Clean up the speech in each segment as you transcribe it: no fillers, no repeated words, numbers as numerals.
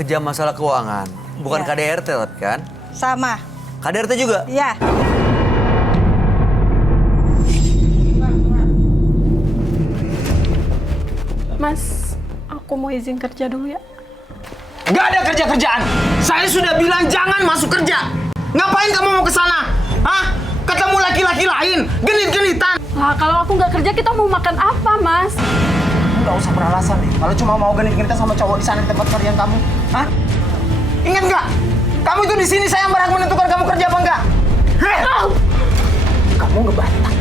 kejam masalah keuangan. Bukan Iya. KDRT tapi kan? Sama. KDRT juga? Iya. Mas, aku mau izin kerja dulu ya. Gak ada kerja-kerjaan. Saya sudah bilang jangan masuk kerja. Ngapain kamu mau ke sana? Hah? Ketemu laki-laki lain, genit-genitan. Lah, kalau aku nggak kerja, kita mau makan apa, Mas? Gak usah beralasan nih. Kalau cuma mau genit-genitan sama cowok di sana di tempat kerjaan kamu. Hah? Ingat nggak? Kamu itu di sini saya yang berhak menentukan kamu kerja apa enggak. Heh! Kamu ngebantah.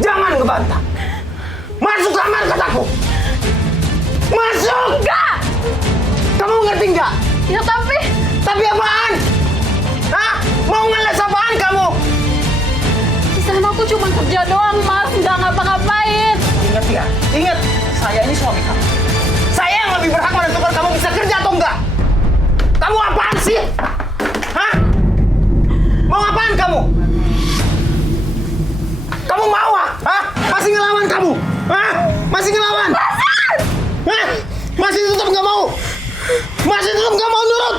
Jangan ngebantah. Masuk kamar kataku. Masuk! Enggak! Kamu ngerti nggak? Ya tapi... Tapi apaan? Hah? Mau ngeles apaan kamu? Di sana aku cuma kerja doang, Mas. Nggak ngapa-ngapain. Ingat ya, ingat. Saya ini suami kamu. Saya yang lebih berhak menentukan kamu bisa kerja atau enggak. Kamu apaan sih? Hah? Mau apaan kamu? Kamu mau ah? Hah? Masih ngelawan kamu? Hah? Masih ngelawan? Hah? Masih tetap nggak mau? Masih tetap nggak mau nurut?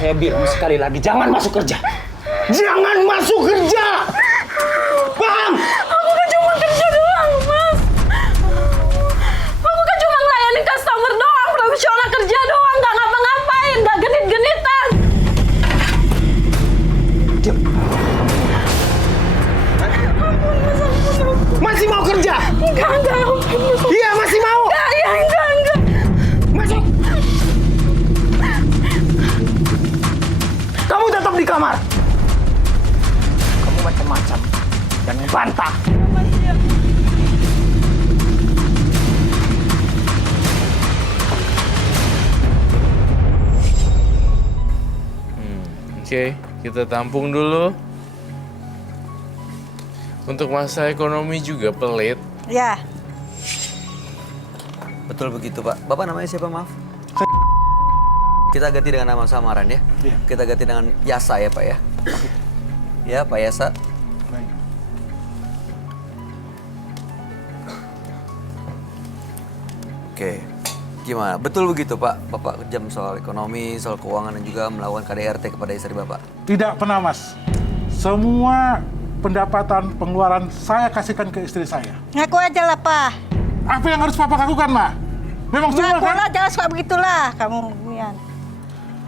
Saya bilang sekali lagi, jangan masuk kerja. Jangan masuk kerja! Paham? Aku kan cuma kerja doang, Mas. Aku kan cuma ngelayanin customer doang, profesional kerja doang, nggak ngapa-ngapain, nggak genit-genitan. Diam. Masih mau kerja? Enggak. Iya, masih mau? Enggak. Masuk! Kamu tetap di kamar. Kamu macam-macam dan membantah. Oke, kita tampung dulu. Untuk masa ekonomi juga pelit. Iya. Betul begitu, Pak. Bapak namanya siapa, maaf? Kita ganti dengan nama samaran ya. Iya. Kita ganti dengan Yasa ya, Pak ya. Ya, Pak Yasa. Oke. Gimana? Betul begitu, Pak? Bapak kejam soal ekonomi, soal keuangan dan juga melakukan KDRT kepada istri Bapak. Tidak pernah, Mas. Semua pendapatan pengeluaran saya kasihkan ke istri saya. Ngaku aja lah, Pak. Apa yang harus Papa lakukan, Ma? Memang semua Ngaku kan? lah, jangan suka begitulah. Kamu, Mian.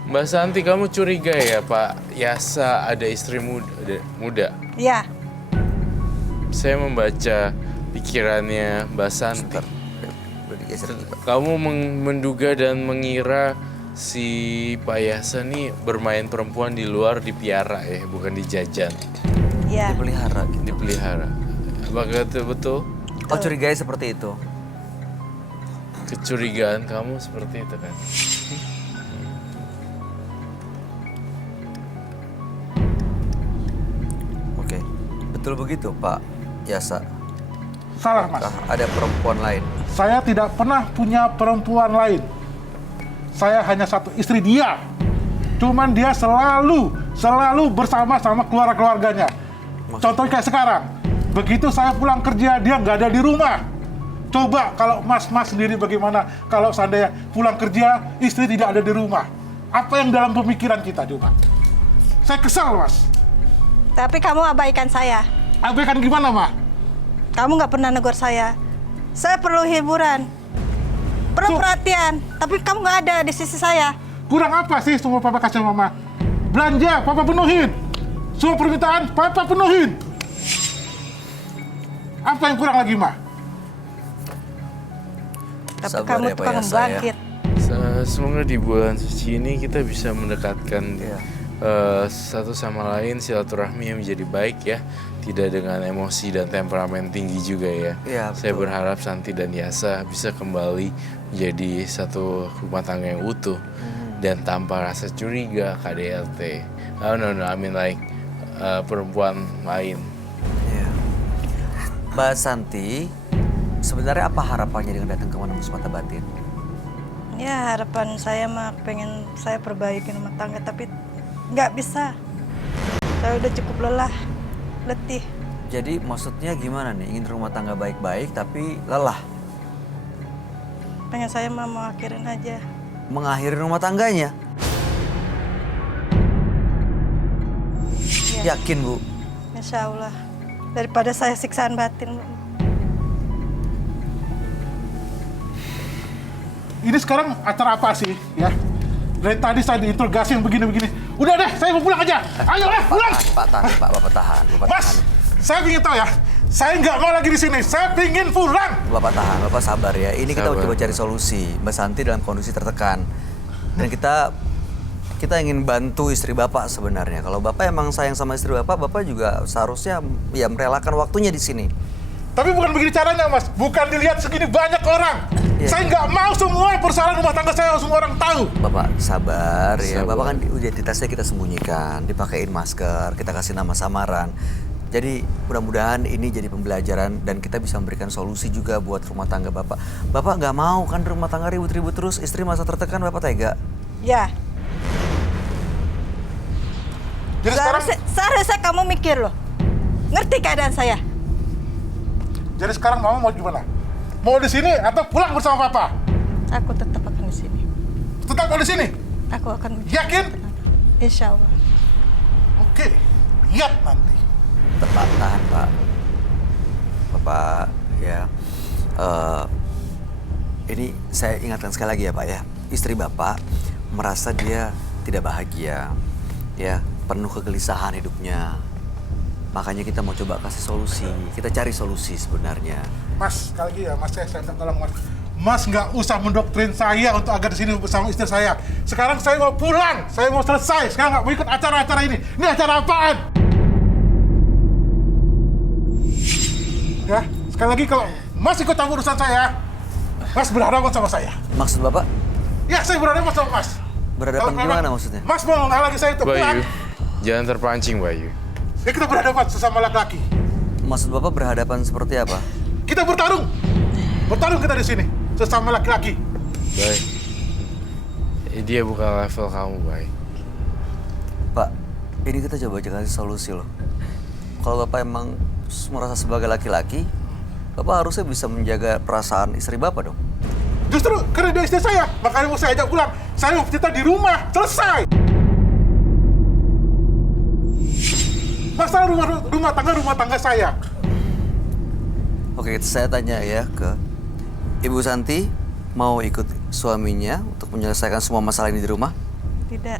Mbak Santi, kamu curiga ya Pak Yasa ada istri muda? Iya. Saya membaca pikirannya Mbak Santi. Bentar. Udah digeser lagi, Pak. Kamu menduga dan mengira si Pak Yasa nih bermain perempuan di luar dipiara ya, bukan dijajan, Iya. Dipelihara gitu. dipelihara. Apakah itu betul? Oh, curiganya seperti itu. Kecurigaan kamu seperti itu kan? Oke. Betul begitu, Pak Yasa. Salah, Mas. Kah ada perempuan lain? Saya tidak pernah punya perempuan lain. Saya hanya satu istri dia. Cuman dia selalu bersama sama keluarga-keluarganya. Contohnya kayak sekarang. Begitu saya pulang kerja, dia nggak ada di rumah. Coba kalau mas-mas sendiri bagaimana kalau seandainya pulang kerja, istri tidak ada di rumah. Apa yang dalam pemikiran kita coba? Saya kesal, Mas. Tapi kamu abaikan saya. Abaikan gimana, Ma? Kamu nggak pernah negur saya. Saya perlu hiburan. Perlu perhatian. Tapi kamu nggak ada di sisi saya. Kurang apa sih semua Papa kasih Mama? Belanja, Papa penuhin. Semua permintaan, Papa penuhin. Apa yang kurang lagi, Ma? Tapi Sabar kamu ya, Pak tukang Yasa, ya. bangkit. Semoga di bulan suci ini kita bisa mendekatkan Iya. satu sama lain, silaturahmi yang menjadi baik ya, tidak dengan emosi dan temperamen tinggi juga ya. Iya, Saya betul. berharap Santi dan Yasa bisa kembali menjadi satu rumah tangga yang utuh dan tanpa rasa curiga KDRT. No, I mean like perempuan lain. Iya. Mbak Santi, sebenarnya apa harapannya dengan datang ke Menembus Mata Batin? Ya harapan saya mah pengen saya perbaiki rumah tangga, tapi nggak bisa. Saya udah cukup lelah, letih. Jadi maksudnya gimana nih? Ingin rumah tangga baik-baik tapi lelah. Pengen saya mau akhirin aja. Mengakhiri rumah tangganya. Iya. Yakin, Bu? Insya Allah. Daripada saya siksaan batin. Ini sekarang acara apa sih, ya? Dari tadi saya diinterogasi yang begini-begini. Udah deh, saya mau pulang aja. Ayo lah, pulang. Pak, tahan, Pak. Bapak tahan. Bapak Mas, tahan. saya ingin tahu ya. Saya nggak mau lagi di sini. Saya ingin pulang. Bapak tahan, Bapak sabar ya. Ini kita Sabar. coba cari solusi. Mbak Santi dalam kondisi tertekan. Dan kita ingin bantu istri Bapak sebenarnya. Kalau Bapak emang sayang sama istri Bapak, Bapak juga seharusnya ya merelakan waktunya di sini. Tapi bukan begini caranya, Mas. Bukan dilihat segini banyak orang. Iya, Saya iya. nggak mau semua persoalan rumah tangga saya semua orang tahu. Bapak sabar ya. Sabar. Bapak kan identitasnya kita sembunyikan, dipakein masker, kita kasih nama samaran. Jadi mudah-mudahan ini jadi pembelajaran dan kita bisa memberikan solusi juga buat rumah tangga Bapak. Bapak nggak mau kan rumah tangga ribut-ribut terus, istri masa tertekan, Bapak tega. Ya. Jadi sekarang, Seharusnya kamu mikir loh. Ngerti keadaan saya? Mama mau gimana? Mau di sini atau pulang bersama Papa? Aku tetap akan di sini. Tetap mau di sini? Aku akan. Yakin? Insya Allah. Oke, lihat nanti. Pak, tahan Pak. Bapak ya. Ini saya ingatkan sekali lagi ya Pak ya. Istri Bapak merasa dia tidak bahagia, ya penuh kegelisahan hidupnya. Makanya kita mau coba kasih solusi. Kita cari solusi sebenarnya. Mas, sekali lagi ya, Mas, saya minta tolong, Mas. Mas nggak usah mendoktrin saya untuk agar di sini bersama istri saya. Sekarang saya mau pulang, saya mau selesai. Sekarang nggak mau ikut acara-acara ini. Ini acara apaan? Ya, sekali lagi kalau Mas ikut campur urusan saya, Mas berhadapan sama saya. Maksud Bapak Ya, saya berhadapan sama Mas. berhadapan Kalau memang gimana maksudnya? Mas mau menghalangi saya untuk pulang, Bayu, jangan terpancing, Bayu. ya kita berhadapan sesama laki-laki. Maksud Bapak berhadapan seperti apa? Kita bertarung. Bertarung kita di sini, sesama laki-laki. Bay, dia bukan level kamu, Bay. Pak, ini kita coba kasih solusi loh. Kalau Bapak emang merasa sebagai laki-laki, Bapak harusnya bisa menjaga perasaan istri Bapak dong. Justru karena dia istri saya, makanya mau saya ajak pulang. Saya mau cerita di rumah, selesai. Masalah rumah tangga saya. Oke, saya tanya ya ke Ibu Santi, mau ikut suaminya untuk menyelesaikan semua masalah ini di rumah? Tidak.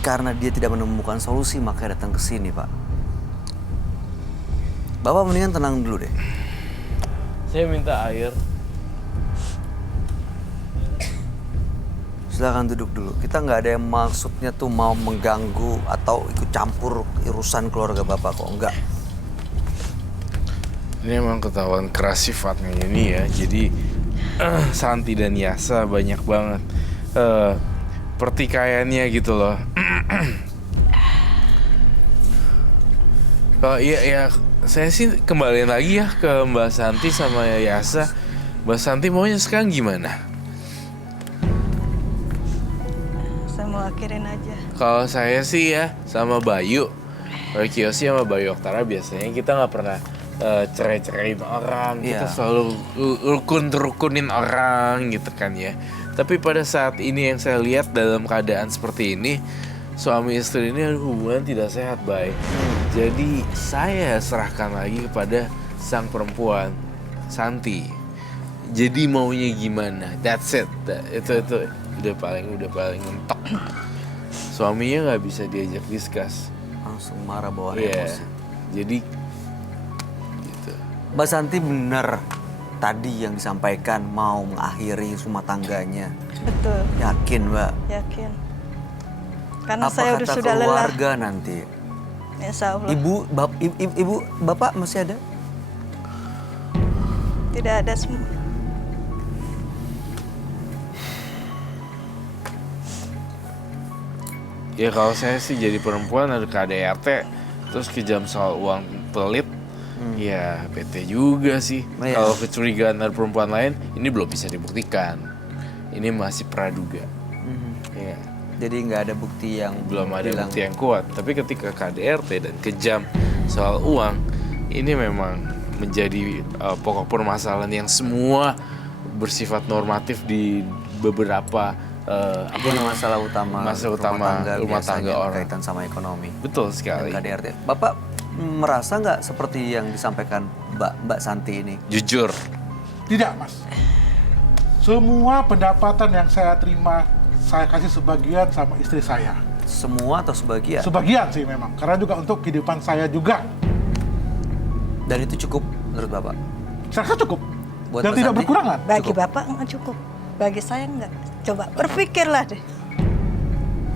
Karena dia tidak menemukan solusi, makanya datang ke sini, Pak. Bapak mendingan tenang dulu deh. Saya minta air. Silakan duduk dulu. Kita nggak ada yang maksudnya tuh mau mengganggu atau ikut campur urusan keluarga Bapak kok. Enggak. Ini emang ketahuan keras sifatnya ini ya. Jadi Santi dan Yasa banyak banget pertikaiannya gitu loh. Kalau iya, saya sih kembaliin lagi ya ke Mbak Santi sama Yasa. Mbak Santi maunya sekarang gimana? Saya mau akhirin aja. Kalau saya sih ya sama Bayu Kiyoshi sama Bayu Oktara biasanya kita nggak pernah cerai-ceraiin orang. Kita Iya. selalu rukunin orang gitu kan ya. Tapi pada saat ini yang saya lihat dalam keadaan seperti ini, suami istri ini hubungan tidak sehat, baik. Jadi saya serahkan lagi kepada sang perempuan, Santi. Jadi maunya gimana? That's it. Itu udah paling mentok. Suaminya nggak bisa diajak diskus. Langsung marah bawa Iya. emosi. Jadi gitu. Mbak Santi benar tadi yang disampaikan mau mengakhiri rumah tangganya. Betul. Yakin, Mbak? Yakin. Karena Apa saya kata sudah lelah. keluarga nanti? Insya Allah. Ibu, Bapak masih ada? Tidak ada semua. Ya kalau saya sih jadi perempuan ada KDRT terus kejam soal uang pelit, ya PT juga sih. Iya. Kalau kecurigaan dari perempuan lain ini belum bisa dibuktikan. Ini masih praduga. Ya, Jadi nggak ada bukti yang belum ada bilang- bukti yang kuat. Tapi ketika KDRT dan kejam soal uang, ini memang menjadi pokok permasalahan yang semua bersifat normatif di beberapa Ini masalah utama rumah tangga orang. berkaitan sama ekonomi. Betul Dan sekali. KDRT. Bapak merasa nggak seperti yang disampaikan Mbak Santi ini? Jujur, Tidak, Mas. Semua pendapatan yang saya terima, saya kasih sebagian sama istri saya. Semua atau sebagian? Sebagian sih memang, karena juga untuk kehidupan saya juga. Dan itu cukup menurut Bapak? Saya rasa cukup. Buat Dan Mbak tidak Santi? berkurangan. Bagi Cukup. Bapak nggak cukup. Bagi saya nggak. Coba berpikirlah deh.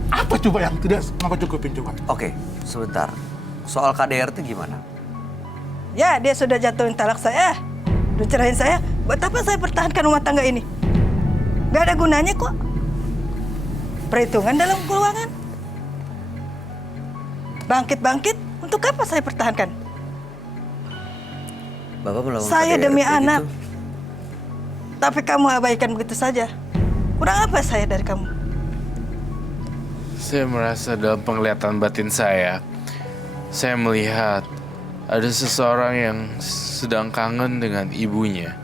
Apa coba yang tidak mampu cukupin coba? Oke, sebentar. Soal KDRT gimana? Ya, dia sudah jatuhin talak saya. Udah cerahin saya. Buat apa saya pertahankan rumah tangga ini? Nggak ada gunanya kok. Perhitungan dalam keuangan. Bangkit-bangkit, untuk apa saya pertahankan? Bapak melakukan Saya KDRT demi gitu? anak. Tapi kamu abaikan begitu saja. Kurang apa saya dari kamu? saya merasa dalam penglihatan batin saya melihat ada seseorang yang sedang kangen dengan ibunya.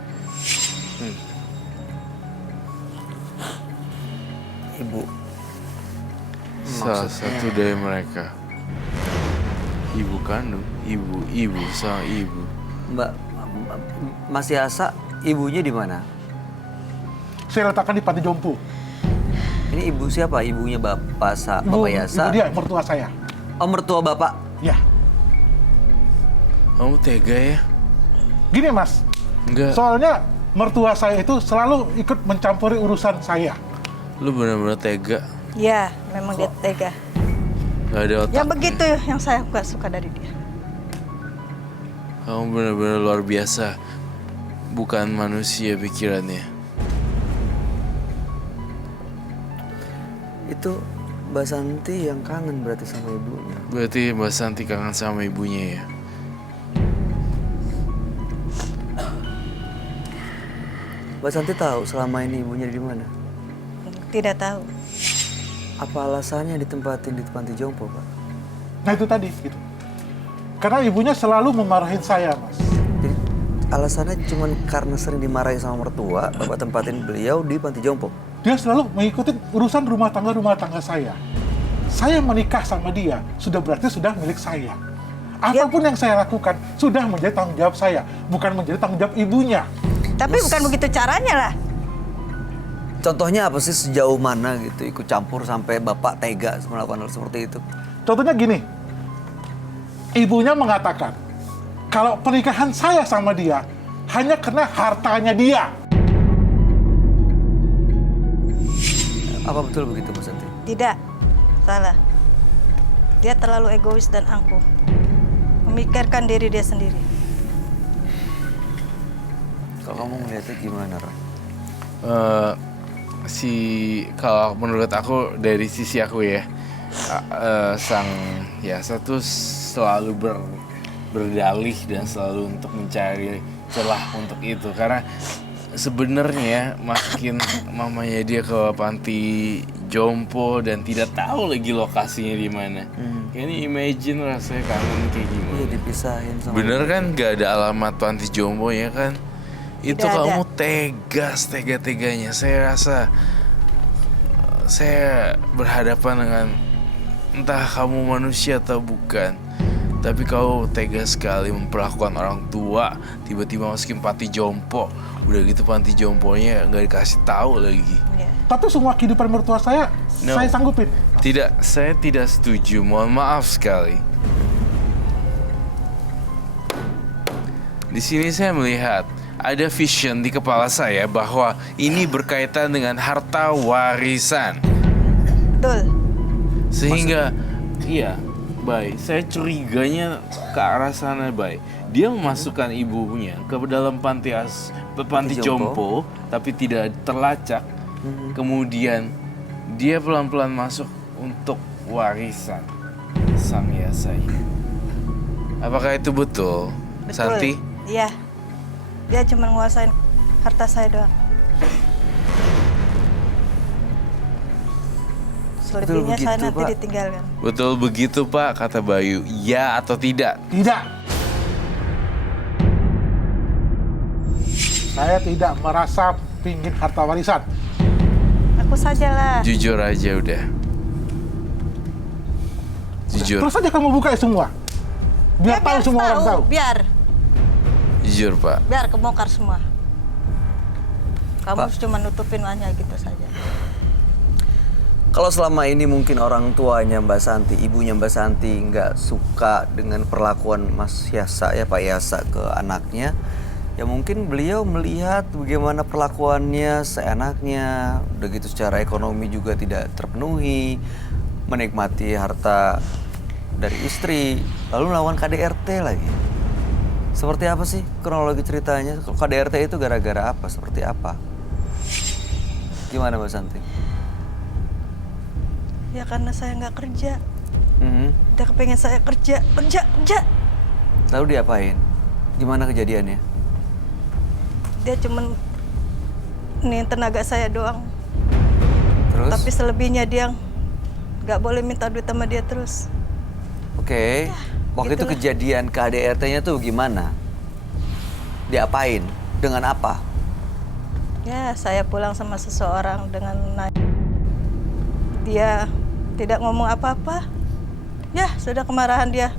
Ibu. Salah satu dari mereka. Ibu kandung, ibu sang ibu. Mbak, Mas Yasa, ibunya di mana? Saya letakkan di panti jompo. Ini ibu siapa? Ibunya Bapak Ibu Yasa? dia, mertua saya. Oh, mertua Bapak? Ya, Kamu tega ya? gini Mas. Enggak, Soalnya mertua saya itu selalu ikut mencampuri urusan saya. lu benar-benar tega. Ya, memang dia tega. Gak ada otak. Yang begitu yang saya nggak suka dari dia. Kamu benar-benar luar biasa. Bukan manusia pikirannya. Itu Mbak Santi yang kangen berarti sama ibunya. Berarti Mbak Santi kangen sama ibunya ya? Mbak Santi tahu selama ini ibunya di mana? Tidak tahu. Apa alasannya ditempatin di panti jompo, Pak? Nah itu tadi gitu. Karena ibunya selalu memarahin saya, Mas. Jadi alasannya cuma karena sering dimarahi sama mertua, Bapak tempatin beliau di panti jompo. Dia selalu mengikuti urusan rumah tangga saya. Saya menikah sama dia, sudah berarti sudah milik saya. Apapun yang saya lakukan, sudah menjadi tanggung jawab saya, bukan menjadi tanggung jawab ibunya. Tapi bukan begitu caranya lah. Contohnya apa sih, sejauh mana gitu ikut campur sampai Bapak tega melakukan hal seperti itu? Contohnya gini, ibunya mengatakan, kalau pernikahan saya sama dia, hanya karena hartanya dia. Apa betul begitu, Mas Santi? Tidak. Salah. Dia terlalu egois dan angkuh. Memikirkan diri dia sendiri. Kalau kamu melihatnya gimana, Ron? Kalau menurut aku dari sisi aku ya, sang Yasa tuh selalu berdalih dan selalu untuk mencari celah untuk itu, karena sebenarnya masukin mamanya dia ke panti jompo dan tidak tahu lagi lokasinya di mana. Ini imagine rasanya kangen kayak gimana. Iya, dipisahin sama Bener kan gak ada alamat panti jompo ya kan? Itu Tidak ada. kamu tegas, tega-teganya. Saya rasa saya berhadapan dengan entah kamu manusia atau bukan, tapi kau tega sekali memperlakukan orang tua, tiba-tiba masukin panti jompo. Udah gitu panti jomponya nggak dikasih tahu lagi. Ya. Tapi semua kehidupan mertua saya sanggupin. Tidak, saya tidak setuju. Mohon maaf sekali. Di sini saya melihat ada vision di kepala saya bahwa ini berkaitan dengan harta warisan. Betul. Sehingga, iya, Bay, saya curiganya ke arah sana, Bay. Dia memasukkan ibunya ke dalam panti jompo, tapi tidak terlacak. Kemudian dia pelan-pelan masuk untuk warisan sang Yasa ini. Apakah itu betul, Betul. Santi? Iya. Dia cuma nguasain harta saya doang. Selebihnya begitu, saya nanti Pak? ditinggalkan. Betul begitu, Pak, kata Bayu. Ya atau tidak? Tidak. Saya tidak merasa pingin harta warisan. Aku sajalah. Jujur aja udah. Jujur, Terus aja kamu buka semua. Biar tahu semua orang tahu. Biar jujur Pak. kebongkar semua. Kamu Pak. cuma nutupin hanya gitu saja. Kalau selama ini mungkin orang tuanya Mbak Santi, ibunya Mbak Santi nggak suka dengan perlakuan Mas Yasa ya Pak Yasa ke anaknya, ya mungkin beliau melihat bagaimana perlakuannya seenaknya, udah gitu secara ekonomi juga tidak terpenuhi, menikmati harta dari istri, lalu melakukan KDRT lagi. Seperti apa sih kronologi ceritanya? KDRT itu gara-gara apa? Seperti apa? Gimana Mbak Santi? Ya karena saya nggak kerja. Mhm. Dia kepengen saya kerja. Lalu diapain? Gimana kejadiannya? Dia cuman nih tenaga saya doang. Terus? Tapi selebihnya dia nggak boleh minta duit sama dia terus. Oke. Waktu itu gitulah. kejadian KDRT-nya tuh gimana? Diapain? Dengan apa? Ya saya pulang sama seseorang dengan dia tidak ngomong apa-apa. Ya sudah kemarahan dia.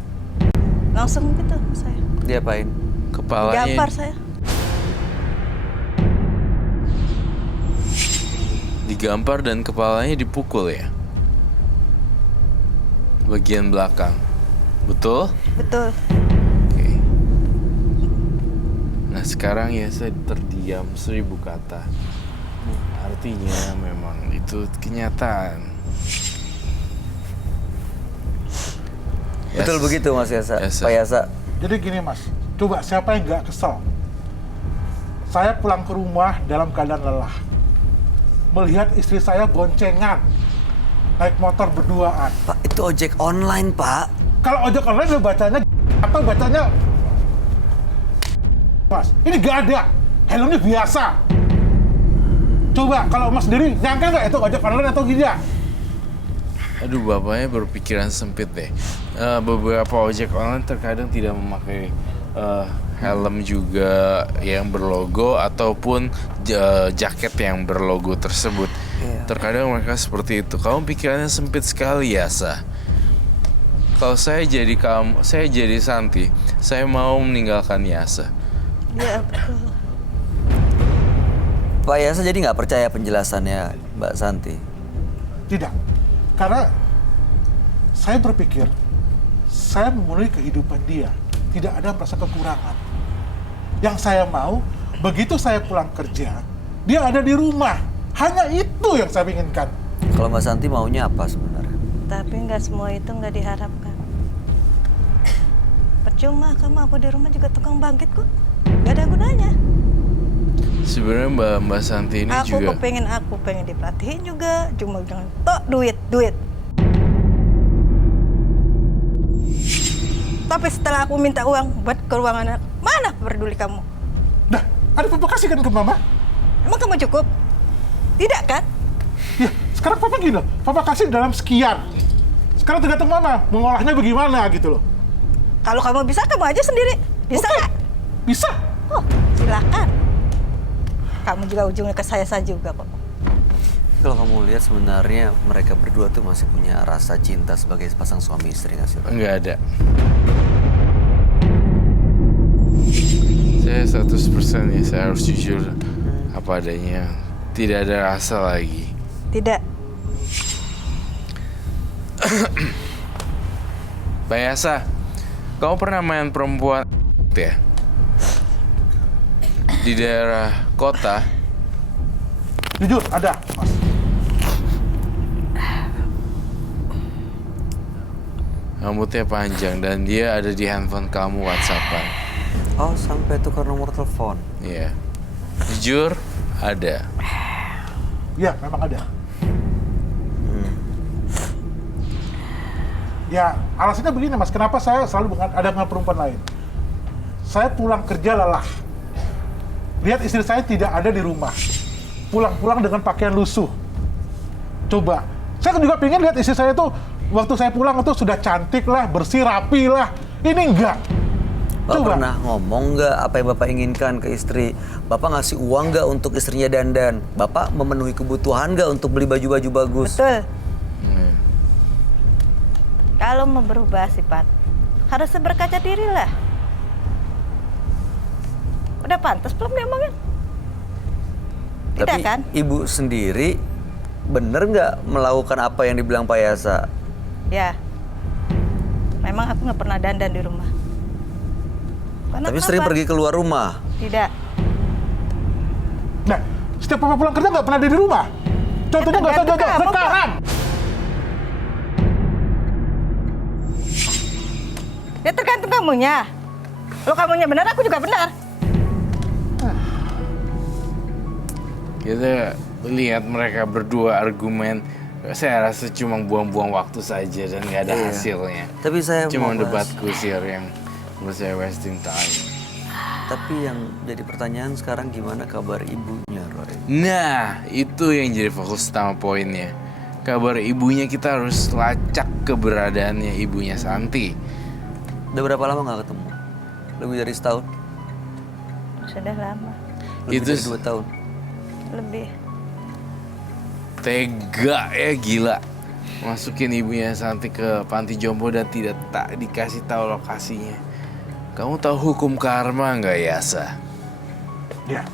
Langsung gitu saya. Diapain? Kepalanya Gampar saya. digampar dan kepalanya dipukul ya. Bagian belakang. Betul? Betul. Oke. Nah sekarang ya saya terdiam 1000 kata. Artinya memang itu kenyataan. Betul begitu Mas Yasa? Yes, sir. Pak Yasa? Jadi gini Mas, coba siapa yang nggak kesel? Saya pulang ke rumah dalam keadaan lelah. Melihat istri saya boncengan, naik motor berduaan. Pak, itu ojek online Pak. Kalau ojek online udah bacanya atau bacanya Mas, ini nggak ada. Helmnya biasa. Coba kalau Mas sendiri nyangka nggak itu ojek online atau tidak? Aduh, bapaknya berpikiran sempit deh. Beberapa ojek online terkadang tidak memakai helm juga yang berlogo ataupun jaket yang berlogo tersebut. Iya. Terkadang mereka seperti itu. Kamu pikirannya sempit sekali ya, Sa. Kalau saya jadi Santi, saya mau meninggalkan Yasa. Ya betul. Pak Yasa jadi nggak percaya penjelasannya Mbak Santi? Tidak. Karena saya berpikir saya memenuhi kehidupan dia. Tidak ada merasa kekurangan. Yang saya mau, begitu saya pulang kerja, dia ada di rumah. Hanya itu yang saya inginkan. Kalau Mbak Santi maunya apa sebenarnya? Tapi nggak semua itu nggak diharapkan. Percuma kamu aku di rumah juga tukang bangkit kok. Nggak ada gunanya. Sebenarnya Mbak Santi ini Aku juga pengen diperhatiin juga. Cuma jangan tok duit. Tapi setelah aku minta uang buat ke ruangan aku, mana peduli kamu? Nah, ada papa kasih kan ke mama? Emang kamu cukup? Tidak kan? Ya, sekarang papa gini loh. Papa kasih dalam sekian. Sekarang tergantung mama mengolahnya bagaimana gitu loh. Kalau kamu bisa, kamu aja sendiri. Bisa Oke. nggak? Bisa. Oh, silakan. Kamu juga ujungnya ke saya juga kok. Kalau kamu lihat sebenarnya mereka berdua tuh masih punya rasa cinta sebagai pasang suami istri nggak sih Pak? nggak ada. Saya 100% ya, saya harus jujur apa adanya. Tidak ada rasa lagi. Tidak. Mbak Yasa, kamu pernah main perempuan ya? Di daerah kota? Jujur, ada, Mas. Rambutnya panjang dan dia ada di handphone kamu WhatsAppan. Oh, sampai tukar nomor telepon. Iya. Jujur, ada. Ya, memang ada. Ya, alasannya begini Mas, kenapa saya selalu ada dengan perempuan lain? Saya pulang kerja lelah. Lihat istri saya tidak ada di rumah. Pulang-pulang dengan pakaian lusuh. Coba, saya juga pengen lihat istri saya itu waktu saya pulang itu sudah cantik lah, bersih, rapi lah. Ini enggak. Bapak Coba. pernah ngomong nggak apa yang Bapak inginkan ke istri? Bapak ngasih uang nggak untuk istrinya dandan? Bapak memenuhi kebutuhan nggak untuk beli baju-baju bagus? Betul. Hmm. Kalau mau berubah sifat, harus berkaca diri lah. Udah pantas belum diomongin? Tidak Tapi kan? ibu sendiri bener nggak melakukan apa yang dibilang Pak Yasa? Ya. Memang aku nggak pernah dandan di rumah. Karena Tapi kenapa? sering pergi keluar rumah. Tidak. Nah, setiap papa pulang kerja nggak pernah ada di rumah. Contohnya nggak usah tergantung jauh-jauh kamu, Pak. sekarang. Ya tergantung kamunya. Kalau kamunya benar, aku juga benar. Kita lihat mereka berdua argumen, saya rasa cuma buang-buang waktu saja dan nggak ada Iya. hasilnya. Tapi saya Cuma mau debat bahas- kusir yang menurut saya wasting time. Tapi yang jadi pertanyaan sekarang gimana kabar ibunya, Roy? Nah, itu yang jadi fokus utama poinnya. Kabar ibunya, kita harus lacak keberadaannya ibunya Santi. Udah berapa lama nggak ketemu? Lebih dari setahun? Sudah lama. Lebih Itu dari 2 tahun? Lebih. Tega ya, gila. Masukin ibunya Santi ke panti jompo dan tak dikasih tahu lokasinya. Kamu tahu hukum karma nggak, Yasa? Ya,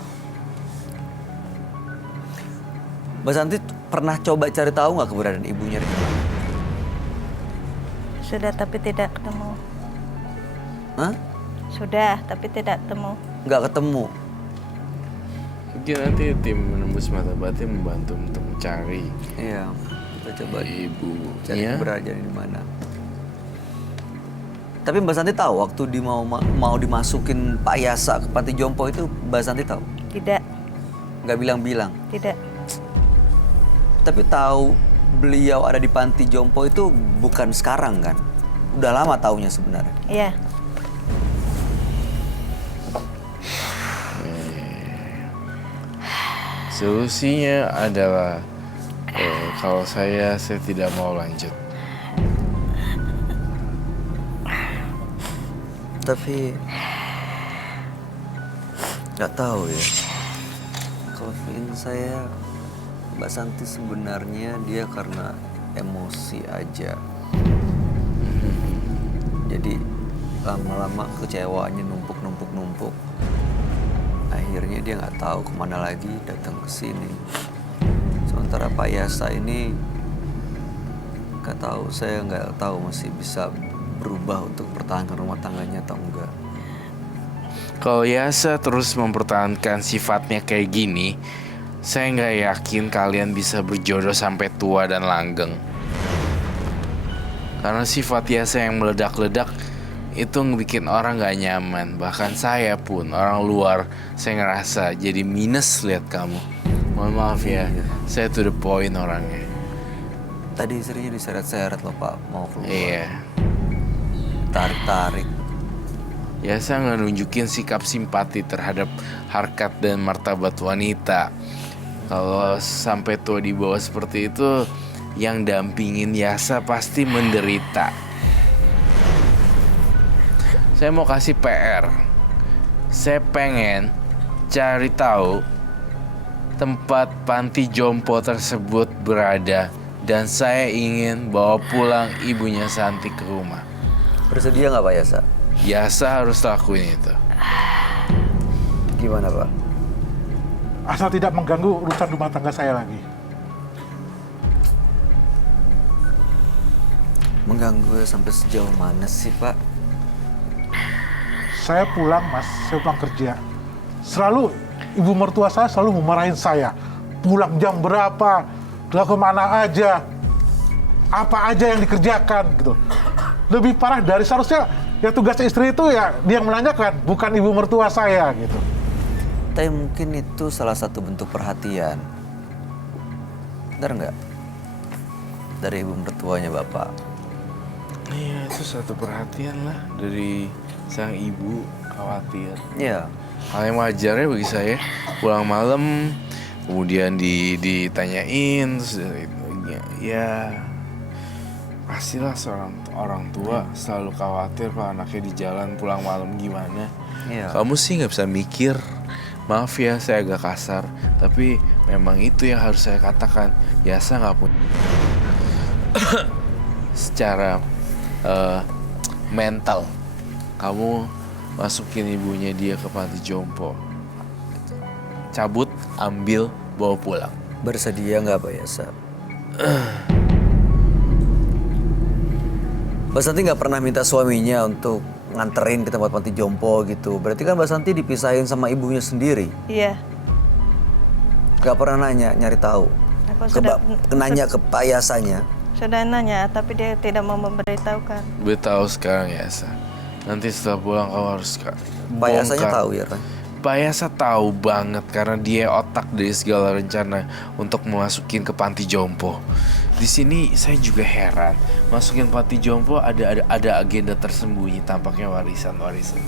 Mbak Santi pernah coba cari tahu nggak keberadaan ibunya di mana? Sudah tapi tidak ketemu. Hah? Sudah tapi tidak ketemu. Nggak ketemu. Mungkin nanti tim menembus mata batin membantu untuk mencari Iya, kita coba ibu. cari Ya. keberadaan di mana. Tapi Mbak Santi tahu waktu mau dimasukin Pak Yasa ke panti jompo itu Mbak Santi tahu? Tidak. Nggak bilang-bilang. Tidak. Tapi tahu beliau ada di panti jompo itu bukan sekarang kan? Udah lama taunya sebenarnya. Iya. Solusinya adalah kalau saya tidak mau lanjut. Tapi nggak tahu ya. Kalau feeling saya Mbak Santi sebenarnya dia karena emosi aja. Jadi lama-lama kecewaannya numpuk. Akhirnya dia nggak tahu kemana lagi datang ke sini. Sementara Pak Yasa ini nggak tahu, saya nggak tahu masih bisa berubah untuk pertahankan rumah tangganya atau enggak. Kalau Yasa terus mempertahankan sifatnya kayak gini, saya nggak yakin kalian bisa berjodoh sampai tua dan langgeng. Karena sifat Yasa yang meledak-ledak itu ngebikin orang nggak nyaman. Bahkan saya pun, orang luar, saya ngerasa jadi minus lihat kamu. Mohon maaf ya, Iya. saya to the point orangnya. Tadi istrinya diseret-seret loh Pak, mau keluar. Iya. Tarik-tarik. Yasa nggak nunjukin sikap simpati terhadap harkat dan martabat wanita. Kalau sampai tua di bawah seperti itu, yang dampingin Yasa pasti menderita. Saya mau kasih PR. Saya pengen cari tahu tempat panti jompo tersebut berada dan saya ingin bawa pulang ibunya Santi ke rumah. Bersedia nggak Pak Yasa? Yasa harus lakuin itu. Gimana Pak? asal tidak mengganggu urusan rumah tangga saya lagi. Mengganggu sampai sejauh mana sih Pak? Saya pulang, Mas, saya pulang kerja. Selalu ibu mertua saya selalu memarahin saya. Pulang jam berapa, ke kemana aja, apa aja yang dikerjakan gitu. Lebih parah dari seharusnya ya tugas istri itu ya dia yang menanyakan, bukan ibu mertua saya gitu. Tapi mungkin itu salah satu bentuk perhatian. Benar nggak? Dari ibu mertuanya Bapak. Iya, itu satu perhatian lah dari sang ibu, khawatir. Iya. Hal yang wajar ya bagi saya. Pulang malam, kemudian ditanyain, terus ya pastilah seorang orang tua selalu khawatir kalau anaknya di jalan pulang malam gimana. Iya. Kamu sih nggak bisa mikir. Maaf ya, saya agak kasar, tapi memang itu yang harus saya katakan. Yasa nggak punya secara mental. Kamu masukin ibunya dia ke panti jompo, cabut, ambil, bawa pulang. Bersedia nggak Mbak Yasa? Mbak Santi nggak pernah minta suaminya untuk nganterin ke tempat panti jompo gitu. Berarti kan Mbak Santi dipisahin sama ibunya sendiri. Iya. Gak pernah nanya, nyari tahu. Aku sudah Nanya ke Pak Yasanya. sudah nanya, tapi dia tidak mau memberitahukan. Gue tahu sekarang Yasa. Nanti setelah pulang kamu harus Pak Yasanya tahu ya kan? Pak Yasa tahu banget karena dia otak dari segala rencana untuk memasukin ke panti jompo. Di sini saya juga heran, masukin panti jompo ada agenda tersembunyi, tampaknya warisan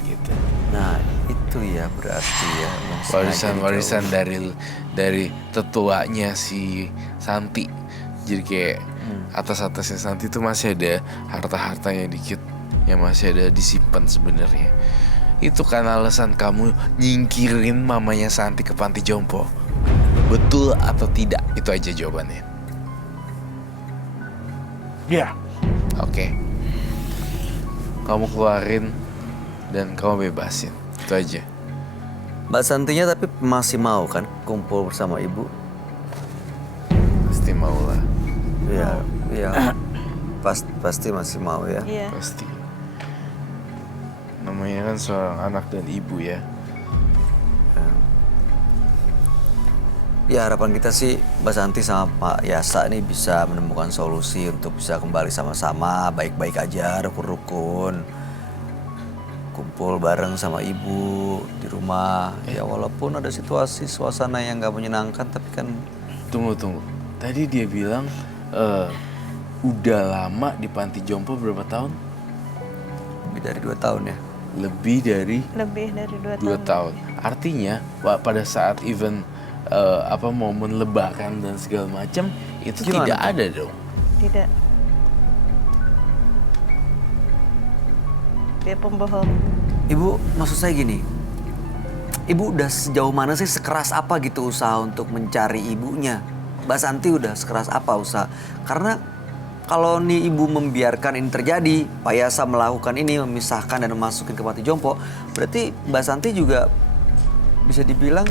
gitu. Nah itu ya berarti ya. yang sengaja Warisan dari tetuanya si Santi. Jadi kayak atas-atasnya Santi itu masih ada harta-hartanya dikit yang masih ada disimpan sebenarnya. Itu kan alasan kamu nyingkirin mamanya Santi ke panti jompo. Betul atau tidak? Itu aja jawabannya. Iya. Oke. Kamu keluarin dan kamu bebasin. Itu aja. Mbak Santinya tapi masih mau kan kumpul bersama ibu? Pasti mau lah. Iya, iya. Pasti masih mau ya. Iya. Pasti. Namanya kan seorang anak dan ibu ya. Ya harapan kita sih Mbak Santi sama Pak Yasa nih bisa menemukan solusi untuk bisa kembali sama-sama baik-baik aja, rukun-rukun, kumpul bareng sama ibu di rumah. Ya walaupun ada situasi suasana yang nggak menyenangkan, tapi kan Tunggu. Tadi dia bilang udah lama di panti jompo berapa tahun? lebih dari 2 tahun ya. Lebih dari Lebih dari 2 2 tahun. Artinya pada saat event momen lebaran dan segala macam itu Gimana tidak tuh? ada dong. Tidak. Dia pembohong. Ibu, maksud saya gini, ibu udah sejauh mana sih, sekeras apa gitu usaha untuk mencari ibunya? Mbak Santi udah sekeras apa usaha? Karena kalau nih ibu membiarkan ini terjadi, Pak Yasa melakukan ini, memisahkan dan memasukin ke panti jompo, berarti Mbak Santi juga bisa dibilang,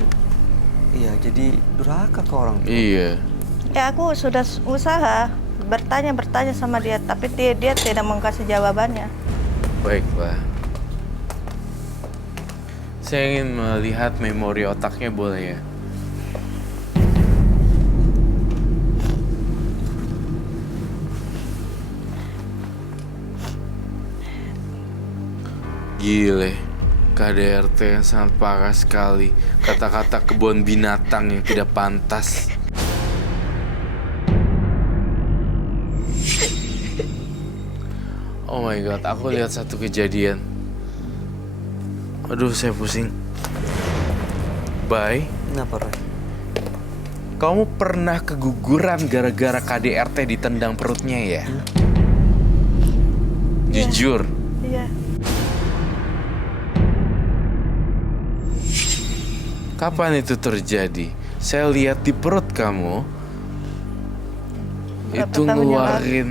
iya jadi durhaka ke orang tua. Iya. Ya aku sudah usaha bertanya sama dia, tapi dia tidak mau kasih jawabannya. Baiklah. Saya ingin melihat memori otaknya, boleh ya? Gile, KDRT yang sangat parah sekali. Kata-kata kebun binatang yang tidak pantas. Oh my god, aku lihat satu kejadian. Aduh, saya pusing. Bye. Kenapa, Roy? Kamu pernah keguguran gara-gara KDRT ditendang perutnya ya? Jujur. Iya. Kapan itu terjadi? Saya lihat di perut kamu Berapa itu tahun yang ngeluarin.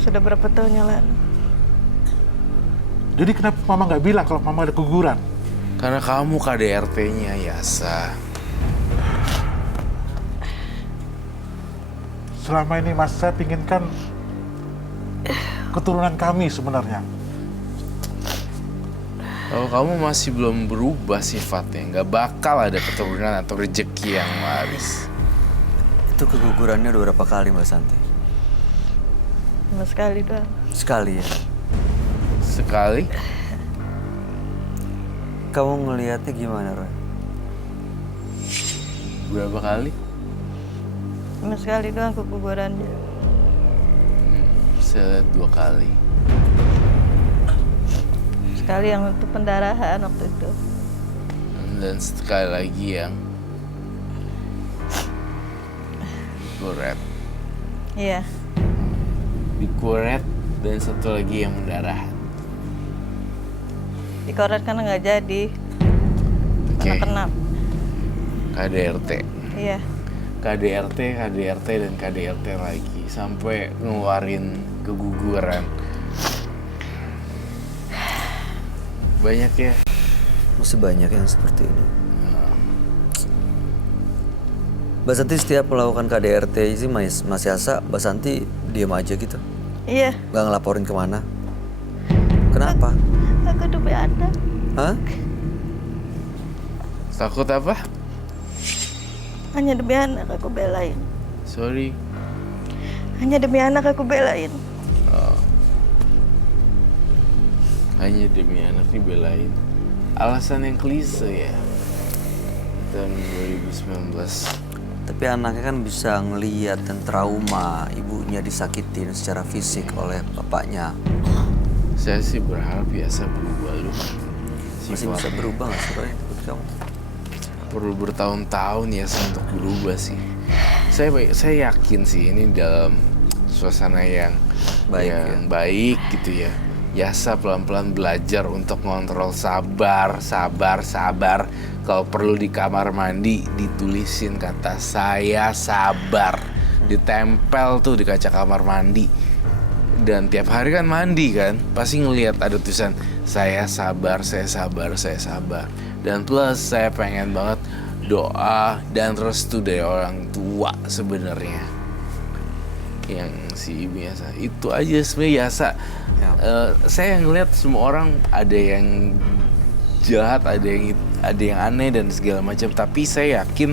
Sudah berapa tahun yang lalu? Jadi kenapa mama nggak bilang kalau mama ada keguguran? Karena kamu KDRT-nya, Yasa. Selama ini mas saya pinginkan keturunan kami sebenarnya. Kalau kamu masih belum berubah sifatnya, nggak bakal ada keturunan atau rezeki yang waris. Itu kegugurannya udah berapa kali Mbak Santi? Cuma sekali doang. Sekali ya? Sekali? Kamu ngelihatnya gimana, Roy? Berapa kali? Cuma sekali doang kegugurannya. Saya lihat 2 kali. Sekali yang untuk pendarahan waktu itu. Dan sekali lagi yang berat. Iya. Dikuret dan satu lagi yang mendarah. Dikoret karena nggak jadi. Oke. Karena kena. KDRT. Iya. KDRT, KDRT, dan KDRT lagi sampai ngeluarin keguguran. Banyak ya. Masih banyak yang seperti ini. Mbak Santi setiap melakukan KDRT sih masih asa Mbak Santi diam aja gitu. Iya. Nggak ngelaporin kemana. Kenapa? Aku demi anak. Hah? Takut apa? Hanya demi anak aku belain. Sorry. Hanya demi anak aku belain. Hanya demi anak dibelain. Alasan yang klise ya. Tahun 2019. Tapi anaknya kan bisa ngeliat dan trauma ibunya disakitin secara fisik oleh bapaknya. Saya sih berharap biasa berubah lu. Masih bisa berubah nggak sih Roy, menurut kamu? Perlu bertahun-tahun ya untuk berubah sih. Saya yakin sih ini dalam suasana yang baik gitu ya. Biasa pelan-pelan belajar untuk ngontrol sabar. Kalau perlu di kamar mandi ditulisin kata saya sabar. Ditempel tuh di kaca kamar mandi. Dan tiap hari kan mandi kan, pasti ngelihat ada tulisan saya sabar. Dan plus saya pengen banget doa dan restu dari orang tua sebenarnya. Yang si ibu biasa itu aja sebenarnya biasa. Saya ngelihat semua orang ada yang jahat, ada yang aneh dan segala macam. Tapi saya yakin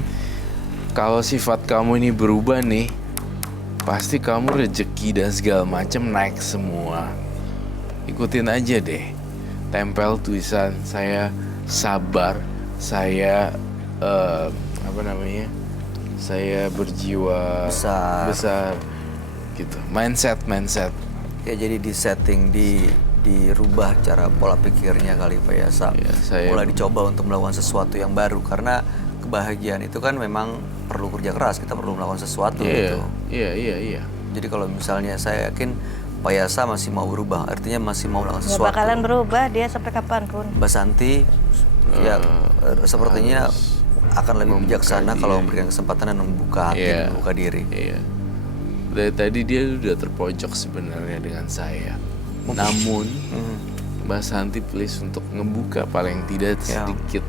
kalau sifat kamu ini berubah nih, pasti kamu rezeki dan segala macam naik semua. Ikutin aja deh. Tempel tulisan saya sabar, saya saya berjiwa besar gitu. Mindset. Ya jadi disetting, dirubah cara pola pikirnya kali Pak Yasa. Ya, saya mulai dicoba untuk melakukan sesuatu yang baru karena kebahagiaan itu kan memang perlu kerja keras, kita perlu melakukan sesuatu gitu. Iya. Jadi kalau misalnya saya yakin Pak Yasa masih mau berubah, artinya masih mau melakukan Nggak sesuatu. bakalan berubah dia sampai kapanpun. Mbak Santi ya sepertinya akan lebih bijaksana kalau memberikan kesempatan dan membuka hati, dan membuka diri. Iya. Dari tadi dia udah terpojok sebenarnya dengan saya. Namun Mbak Santi please untuk ngebuka paling tidak sedikit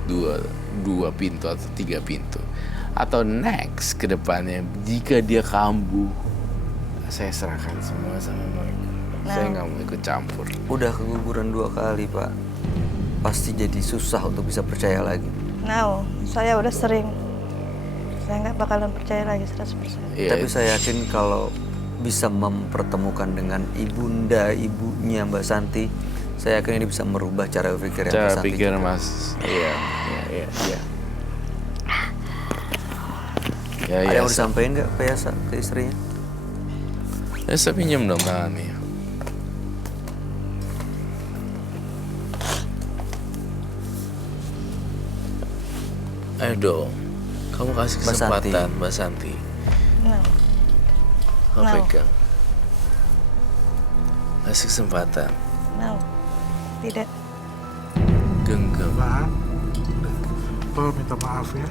dua pintu atau 3 pintu. Atau next ke depannya jika dia kambuh, saya serahkan semua sama mereka. Saya nggak mau ikut campur. Udah keguguran 2 kali Pak, pasti jadi susah untuk bisa percaya lagi. Saya udah sering. Saya nggak bakalan percaya lagi 100%. Iya, Tapi saya yakin kalau bisa mempertemukan dengan ibunya Mbak Santi, saya yakin ini bisa merubah cara berpikir Mbak cara Santi. pikir juga. Mas. Iya. Ada yang mau disampaikan nggak Pak Yasa ke istrinya? Saya pinjam dong tangannya. Ayo dong, kamu kasih Mbak Santi. kesempatan Mbak Santi. Kamu pegang. Kasih kesempatan. Tidak. Genggam. Mbak, Papa minta maaf ya.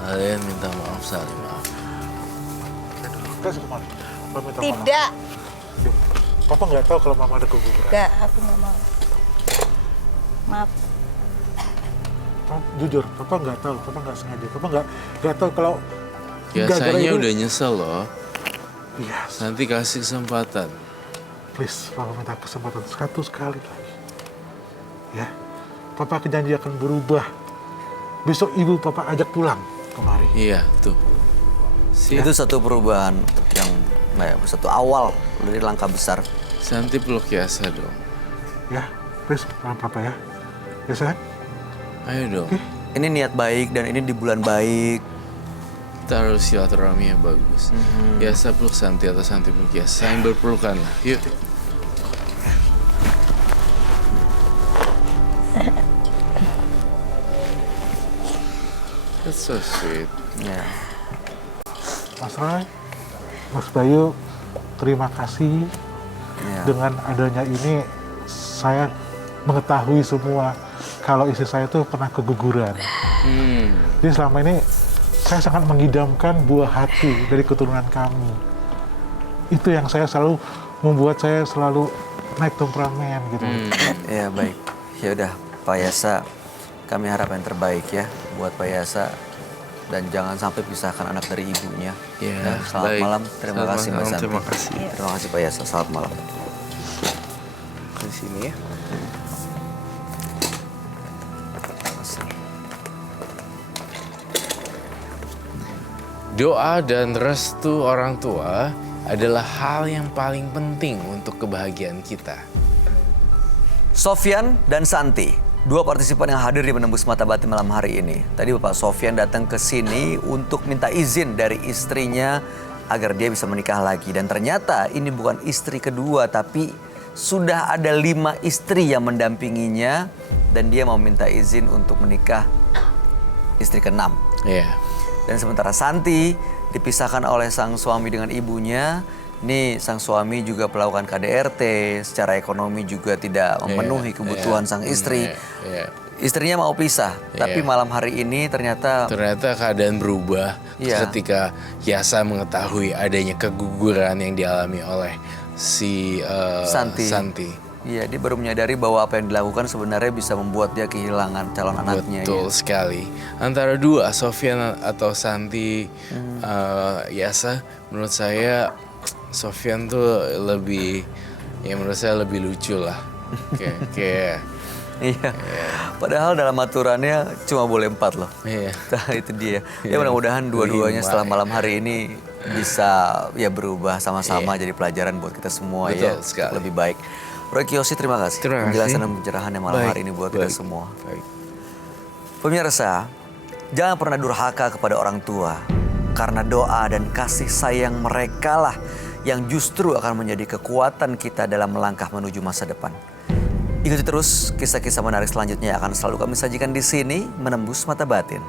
Kalian minta maaf, saling maaf. Kasih kemana? Papa minta maaf. Tidak. Yuk. Papa nggak tahu kalau Mama ada keguguran. Enggak, aku nggak mau. Maaf. Papa, jujur, Papa nggak tahu. Papa nggak sengaja. Papa nggak tahu kalau gara-gara Biasanya ini- udah nyesel loh. Iya, Nanti kasih kesempatan. please, Papa minta kesempatan 1 kali lagi. Ya, Papa janji akan berubah. Besok ibu Papa ajak pulang kemari. Iya, tuh. Siap. Itu satu perubahan yang satu awal dari langkah besar. Santi peluk Yasa dong. Ya, please, Papa ya. Ya, sayang? Ayo dong. Ini niat baik dan ini di bulan baik. Kita harus silaturahmi yang bagus. Yasa peluk Santi atau Santi peluk Yasa. Saling berpelukan lah. Yuk. That's so sweet. Ya. Mas Roy, Mas Bayu, terima kasih. Ya. Dengan adanya ini, saya mengetahui semua kalau istri saya itu pernah keguguran. Jadi selama ini saya sangat mengidamkan buah hati dari keturunan kami. Itu yang membuat saya selalu naik temperamen gitu. Ya baik. Ya udah, Pak Yasa, kami harap yang terbaik ya buat Pak Yasa dan jangan sampai pisahkan anak dari ibunya. Ya, Selamat baik. malam. Terima Selamat kasih Mbak malam, Santi. terima kasih. Terima kasih Pak Yasa. Selamat malam. Di sini ya. Doa dan restu orang tua adalah hal yang paling penting untuk kebahagiaan kita. Sofyan dan Santi, dua partisipan yang hadir di Menembus Mata Batin malam hari ini. Tadi Bapak Sofyan datang ke sini untuk minta izin dari istrinya agar dia bisa menikah lagi. Dan ternyata ini bukan istri kedua, tapi sudah ada 5 istri yang mendampinginya. Dan dia mau minta izin untuk menikah istri ke-6. Iya. Dan sementara Santi dipisahkan oleh sang suami dengan ibunya. Ini sang suami juga melakukan KDRT, secara ekonomi juga tidak memenuhi kebutuhan sang istri. Istrinya mau pisah, tapi malam hari ini ternyata keadaan berubah ketika Yasa mengetahui adanya keguguran yang dialami oleh si Santi. Iya, dia baru menyadari bahwa apa yang dilakukan sebenarnya bisa membuat dia kehilangan calon anaknya. Betul sekali. Antara dua, Sofyan atau Santi, Yasa, menurut saya Sofyan tuh lebih, ya menurut saya lebih lucu lah. Kayak Iya. Padahal dalam aturannya cuma boleh 4 loh. Iya. Nah, itu dia. Ya mudah-mudahan dua-duanya setelah malam hari ini bisa ya berubah sama-sama jadi pelajaran buat kita semua. Betul ya sekali. lebih baik. Roy Kiyoshi, terima kasih. Terima kasih. Penjelasan dan pencerahan yang malam hari ini buat kita semua. Pemirsa, jangan pernah durhaka kepada orang tua. Karena doa dan kasih sayang mereka lah yang justru akan menjadi kekuatan kita dalam melangkah menuju masa depan. Ikuti terus kisah-kisah menarik selanjutnya akan selalu kami sajikan di sini, Menembus Mata Batin.